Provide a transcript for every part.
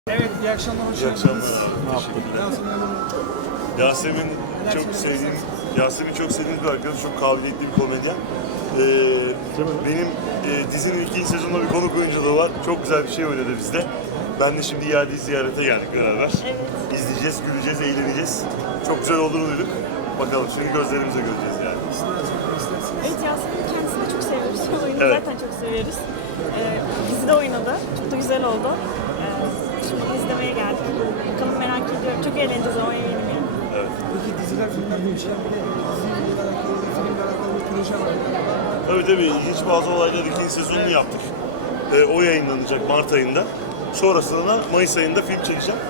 Evet, iyi akşamlar, hoş İyi geldiniz. akşamlar abi. Teşekkürler. Yasemin çok sevdiğim, Yasemin çok sevdiğim bir arkadaş, çok kabiliyetli bir komedyen. Benim dizinin ikinci sezonunda bir konuk oyunculuğu var. Çok güzel bir şey oynadı bizde. Ben de şimdi iadeyi ziyarete geldik beraber. Evet. İzleyeceğiz, güleceğiz, eğleneceğiz. Çok güzel olduğunu duyduk. Bakalım şimdi gözlerimize göreceğiz yani. Evet, Yasemin'i kendisini çok seviyoruz. Oyunu Evet. zaten çok severiz. Dizide oynadı. Çok da güzel oldu. Şimdi onu izlemeye geldik. Bakalım, merak ediyorum. Çok eğleneceğiz o oyunu. Evet. Peki diziler, filmler demişken bir de diziyle alakalı, filmle alakalı bir proje var. Tabii ilginç bazı olaylar ikinci sezonunu yaptık. O yayınlanacak Mart ayında. Sonrasında da Mayıs ayında film çekeceğim.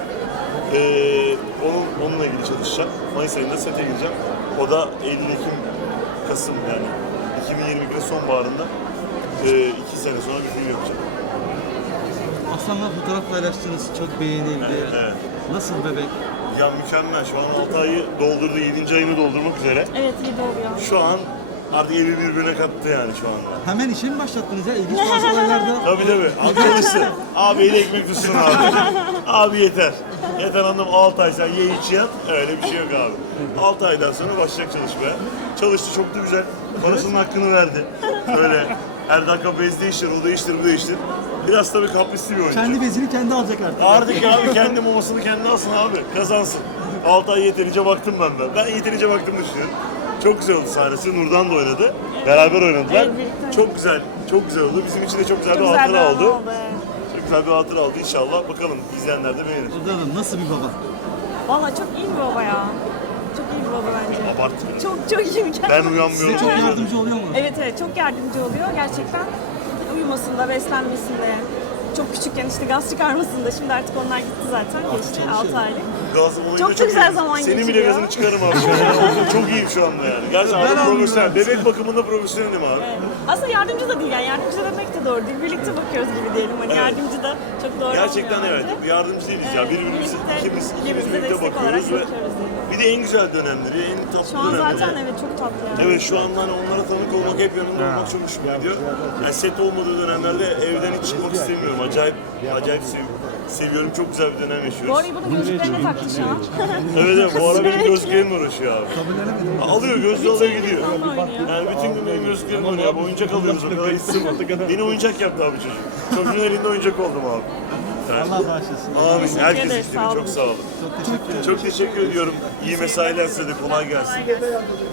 Onunla ilgili çalışacağım. Mayıs ayında sete gireceğim. O da Eylül-Ekim, Kasım yani 2022'de sonbaharında 2 sene sonra bir film yapacağım. Aslan'la fotoğraf paylaştınız, çok beğenildi. Evet. Nasıl bebek? Ya mükemmel. Şu an 6 ayı doldurdu, 7. ayını doldurmak üzere. Evet, iyi de oluyor. Şu an artık evi birbirine kattı yani şu anda. Hemen işe mi başlattınız ya? İlginç bazı olaylarda. Tabii. Arkadaşlar, abi eli ekmek tutsun abi. Abi yeter. Yeter hanım 6 ay sen ye iç yat. Öyle bir şey yok abi. 6 aydan sonra başlayacak çalışmaya. Çalıştı, çok da güzel. Parasının hakkını verdi. Böyle her dakika bez değiştir, o değiştir, bu değiştir. Biraz tabii kaprisli bir oyuncu. Kendi bezini kendi alacak artık. Artık abi kendi mamasını kendi alsın abi. Kazansın. 6 ay yeterince baktım ben de. Ben yeterince baktım düşünüyorum. Çok güzel oldu sahnesi. Nurdan da oynadı. Beraber oynadılar. Evet, birlikte. Çok güzel oldu. Bizim için de çok güzel Çok bir güzel bir hatıra anı oldu. oldu. Evet. Çok güzel bir hatıra oldu inşallah. Bakalım izleyenler de beğenir. Nurdan Hanım nasıl bir baba? Valla çok iyi bir baba ya. Çok iyi bir baba bence. Abartma. Çok iyi bir Ben uyanmıyorum. Size çok yardımcı oluyor mu? Evet, çok yardımcı oluyor gerçekten. Uyumasında, beslenmesinde. Çok küçükken işte gaz çıkarmasında. Şimdi artık onlar gitti zaten. Geçti 6 aylık. Gazım olayı Çok da da güzel iyi. zaman Senin bile geçiriyor. gazını çıkarım abi şu an. Çok iyiyim şu anda yani. Gerçekten abi profesyonel. Bebek bakımında profesyonelim abi. Evet. Aslında yardımcı da değil, yani yardımcı demek de doğru değil. Birlikte bakıyoruz gibi diyelim. Hani Evet. yardımcı da çok doğru Gerçekten olmuyor evet. bence. Yardımcı değiliz ya. Evet, Birbirimizi, ikimiz birbirimize birlikte destek olarak bakıyoruz ve bakıyoruz yani. bir de en güzel dönemleri, en tatlı Şu an dönemleri. zaten evet çok tatlı yani. Evet şu anda hani onlara tanık olmak, hep yanında olmak çok hoşuma gidiyor. Yani set olmadığı dönemlerde evden hiç çıkmak istemiyorum. Acayip seviyorum. Çok güzel bir dönem Bu yaşıyoruz. arayı bunun gözlüklerine taktı şu an. Evet bu ara benim gözlüklerimle uğraşıyor abi. Alıyor gözlüğü alıyor gidiyor. Onunla oynuyor. Yani bütün gün benim gözlüklerimle oynuyor abi. Oyuncak alıyoruz o kadar isim. Beni oyuncak yaptı abi çocuk. Çocuğun elinde oyuncak oldum abi. Yani, Allah bağışlasın. amin. Herkes ederiz, istedi. sağ olun. Çok sağ olun. Çok teşekkür ederim. Çok teşekkür ediyorum. İyi mesailer size de kolay gelsin. Kolay gelsin.